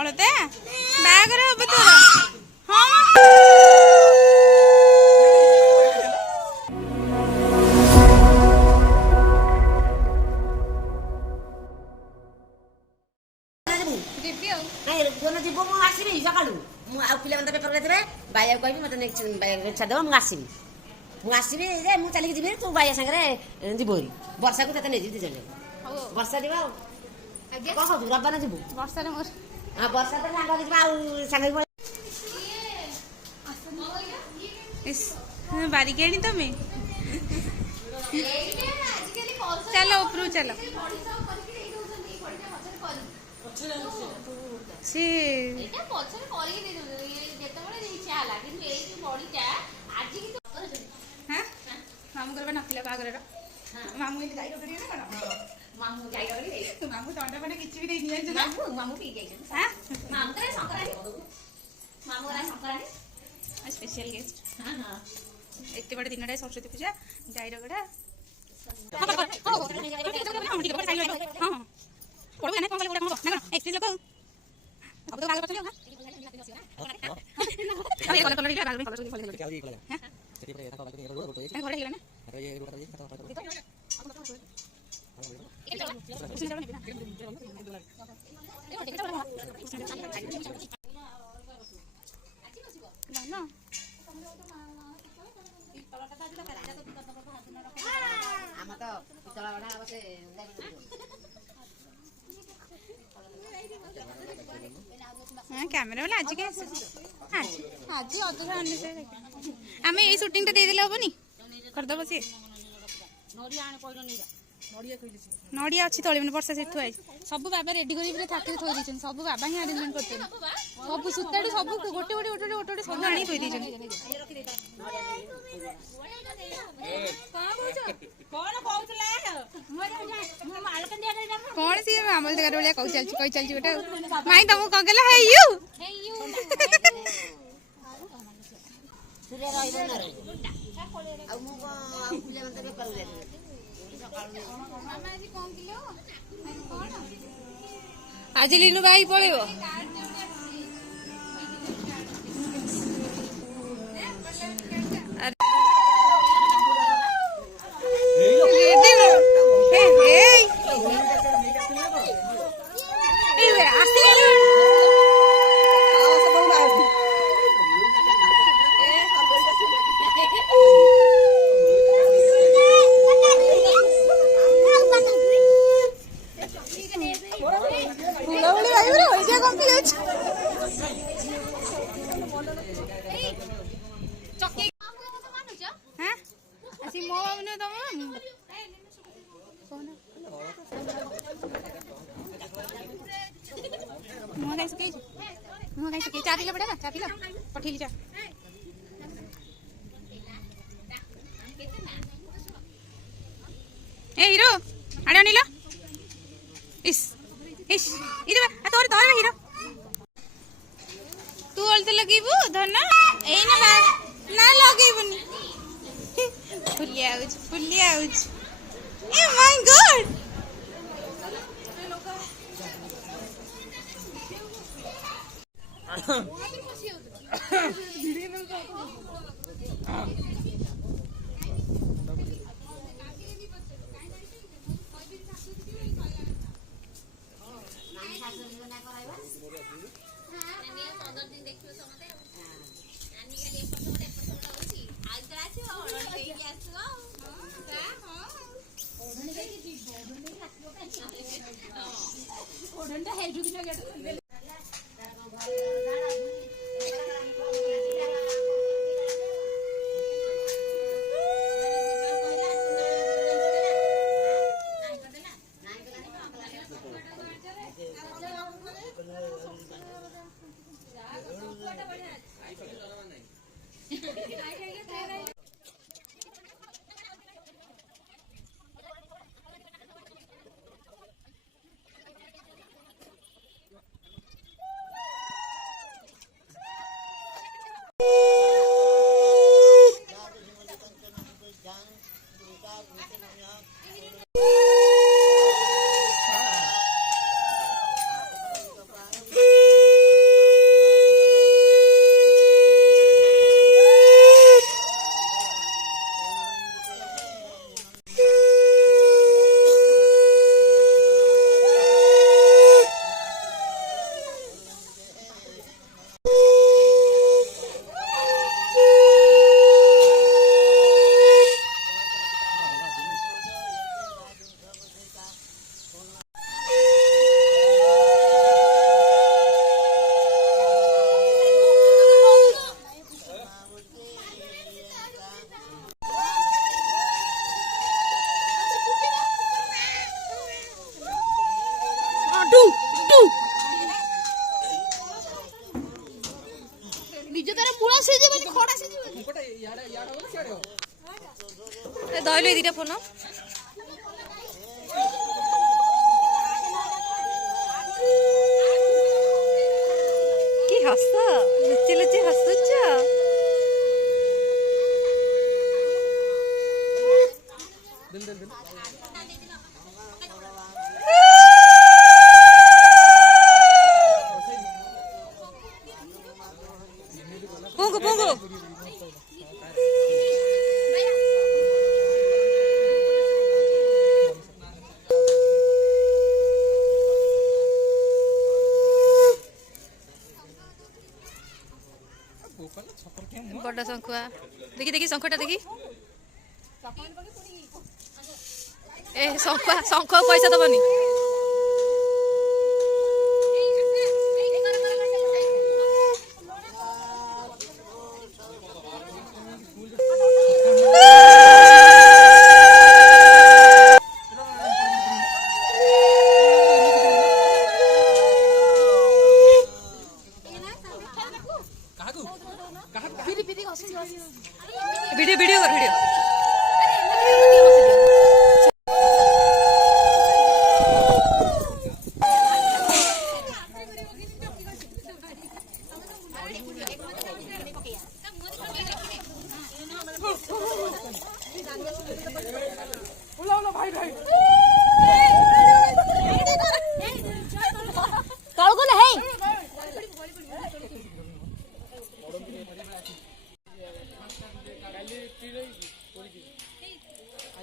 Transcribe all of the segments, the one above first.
ଅଳତା ବାହାଘର ହବ ତୋର? ହଁ ଯିବୁ ମୁଁ ଆସିବି ସକାଳୁ ମୁଁ ଆଉ ପିଲାମାନେ ପେପର ଦେଇଥିବେ ବାଇଆକୁ କହିବି ମତେ ଛାଡ଼ିଦେବ ମୁଁ ଆସିବି ଯେ ମୁଁ ଚାଲିକି ଯିବି ତୁ ବାଇଆ ସାଙ୍ଗରେ ଯିବୁ ବର୍ଷାକୁ ତତେ ନେଇଯିବି ଦି ଜଣ ବର୍ଷା ଯିବ ଆଉ କଣ କହୁଛୁ ରବିବାର ଯିବୁ ବର୍ଷାରେ ମୋର ବର୍ଷା ତ ସାଙ୍ଗ ଯିବା ଆଉ ସାଙ୍ଗ ବାରିକି ଆଣି ତମେ ଚାଲ ଉପରକୁ ଚାଲ ସେ ମାମୁଁ ଘର ନଥିଲା ବାହାଘରର ମାମୁଁ ଏଠି ଗାଈ ରଖିବେ ନା କଣ ମାମୁଁ ଗାଈ ରଖିବେ ମାମୁଁ ଥଣ୍ଡା ପାଣି କିଛି ବି ଦେଇନି ଜାଣିଛୁ ନା ମାମୁଁ ପିଇ ଯାଇଛନ୍ତି ସ୍ପେଶିଆଲ ଗେଷ୍ଟ ଏତେ ବଡ଼ ଦିନଟା ସରସ୍ୱତୀ ପୂଜା ଗାଈ ରଗଡ଼ା କ୍ୟାମେରା ବାଲା ଆଜି ଆଜି ଅଧୁରା ଆମେ ଏଇ ସୁଟିଂଟା ଦେଇଦେଲେ ହବନି କରିଦେବ ସିଏ ନଡ଼ିଆ ଅଛି ତଳେ ମାନେ ବର୍ଷା ସେଠି ଥୁଆ ହେଇଛି ସବୁ ବାବା ରେଡି କରି ଥାକିରେ ଥୋଇ ଦେଇଛନ୍ତି ସବୁ ବାବା ହିଁ ଆରେଞ୍ଜମେଣ୍ଟ କରିଛନ୍ତି ସବୁ ସୂତାଠୁ ସବୁ ଗୋଟେ ସବୁ ଆଣିକି ଥୋଇ ଦେଇଛନ୍ତି କଣ ସିଏ ଆମର ଜାଗାରେ ଭଳିଆ କହି ଚାଲିଛି ଗୋଟେ ମାଇଁ ତମକୁ କଣ କହିଲା ହେଇ ୟୁ ଆଜି ଲିନୁ ଭାଇ ପଳେଇବ चा पिला पड़ेगा चा पिला पठेली चा ए हीरो आड़े अनिला इस इरे तोर हीरो तू ओलते लगेबू धना एई ना लगेबुनी फुलिया आउच ए माय गॉड दिटा फोन कि हस लुचि लुचि हसुच पोंगो पोंगो बड़ा शंखुआ देखी देखी शंखटा देखी ए शंखुआ शंख पैसा दबनी वीडियो वीडियो कर वीडियो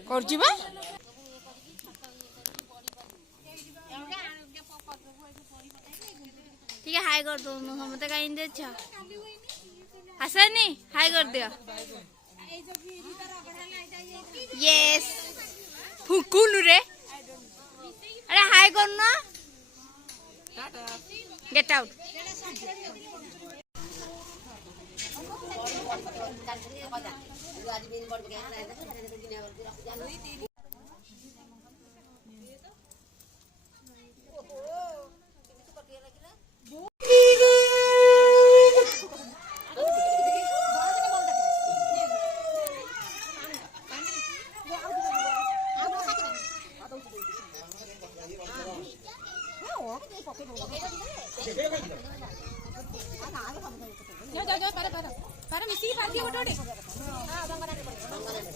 कर जीवा ठीक है हाई कर दो मत कहीं दे हसनी हाई कर दिया यस फुकुन रे अरे हाई करना गेट आउट जाओ पार मिसी पार दियो गोटे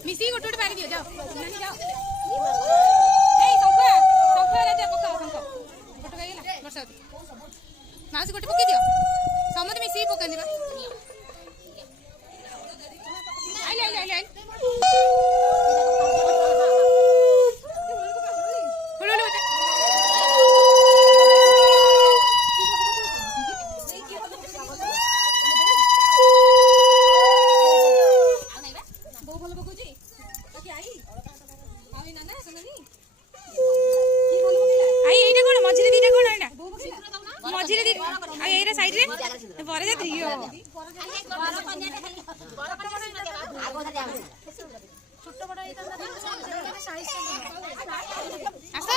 मिसी गोटे पार दियो जाओ नानी जाओ ए शंख राजा पका शंख गोटे गइला वर्षा माउसी गोटे पकी दियो समस्त मिसी पकानी बा आइले साइड रे बरे जा दियो छोट बड़ साइज आसा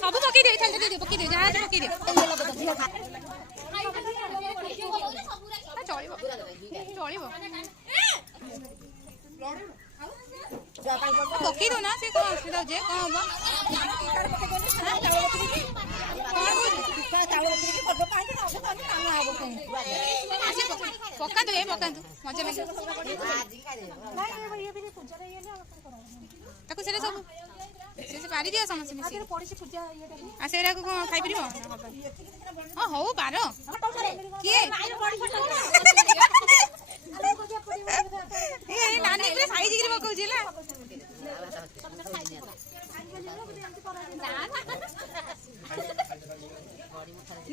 सब पकी दे पकी दे जहाज पकी दे पकी दो ना से कौन असुविधा जे कौन पका दो मजा लगे ताको से सब से पारी दियो समस्त मिसी आ सेरा को खाइ परिबो हां हो पारो के ए नानी के साइज गिर बकौ जिला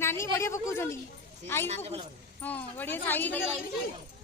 नानी बढ़िया पकौ जंदी आई हां बढ़िया साइज